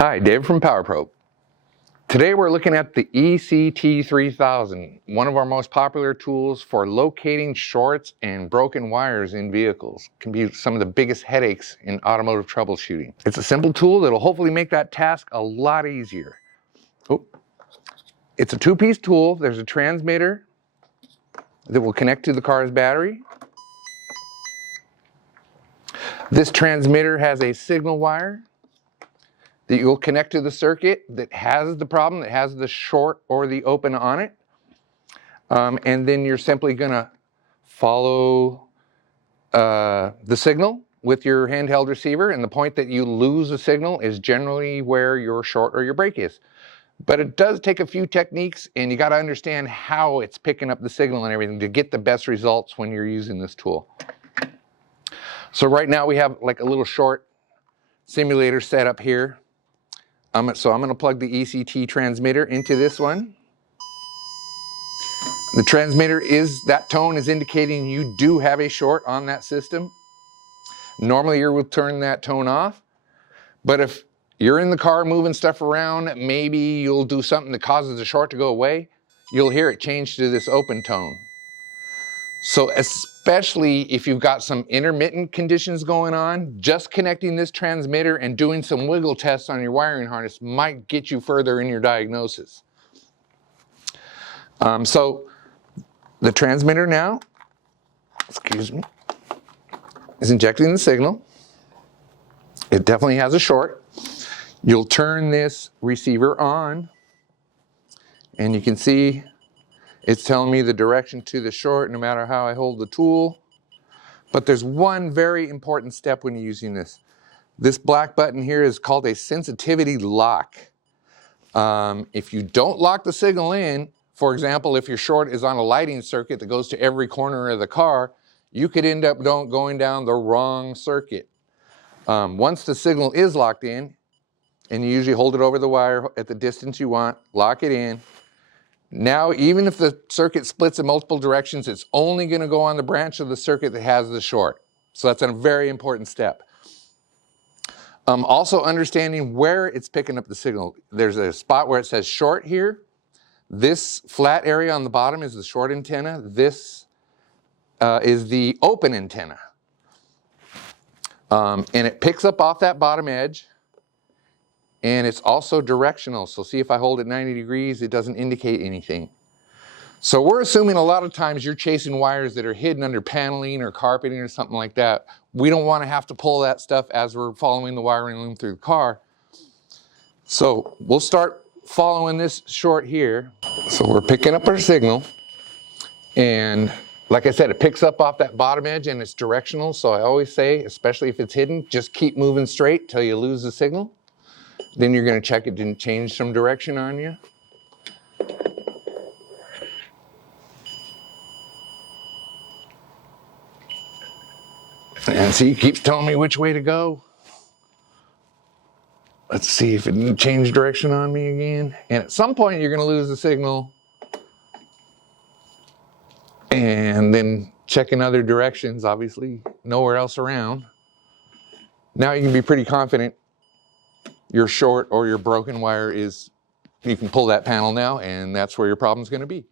Hi, Dave from Power Probe. Today we're looking at the ECT3000, one of our most popular tools for locating shorts and broken wires in vehicles. It can be some of the biggest headaches in automotive troubleshooting. It's a simple tool that'll hopefully make that task a lot easier. It's a two-piece tool. There's a transmitter that will connect to the car's battery. This transmitter has a signal wire that you'll connect to the circuit that has the problem, that has the short or the open on it. And then you're simply gonna follow the signal with your handheld receiver, and the point that you lose a signal is generally where your short or your break is. But it does take a few techniques, and you gotta understand how it's picking up the signal and everything to get the best results when you're using this tool. So right now we have like a little short simulator set up here. So I'm going to plug the ECT transmitter into this one. The transmitter that tone is indicating you do have a short on that system. Normally you will turn that tone off, but if you're in the car moving stuff around, maybe you'll do something that causes the short to go away, you'll hear it change to this open tone. So especially if you've got some intermittent conditions going on, just connecting this transmitter and doing some wiggle tests on your wiring harness might get you further in your diagnosis. So the transmitter now, is injecting the signal. It definitely has a short. You'll turn this receiver on, and you can see it's telling me the direction to the short no matter how I hold the tool. But there's one very important step when you're using this. This black button here is called a sensitivity lock. If you don't lock the signal in, for example, if your short is on a lighting circuit that goes to every corner of the car, you could end up going down the wrong circuit. Once the signal is locked in, and you usually hold it over the wire at the distance you want, lock it in. Now, even if the circuit splits in multiple directions, it's only going to go on the branch of the circuit that has the short. So that's a very important step. Also understanding where it's picking up the signal. There's a spot where it says short here. This flat area on the bottom is the short antenna. This is the open antenna. And it picks up off that bottom edge. And it's also directional, so see if I hold it 90 degrees, it doesn't indicate anything. So we're assuming a lot of times you're chasing wires that are hidden under paneling or carpeting or something like that. We don't want to have to pull that stuff as we're following the wiring loom through the car. So we'll start following this short here. So we're picking up our signal, and like I said, it picks up off that bottom edge and it's directional, so I always say, especially if it's hidden, just keep moving straight till you lose the signal. Then you're going to check it didn't change some direction on you. And see, it keeps telling me which way to go. Let's see if it didn't change direction on me again. And at some point you're going to lose the signal. And then check in other directions, obviously nowhere else around. Now you can be pretty confident your short or your broken wire you can pull that panel now, and that's where your problem's going to be.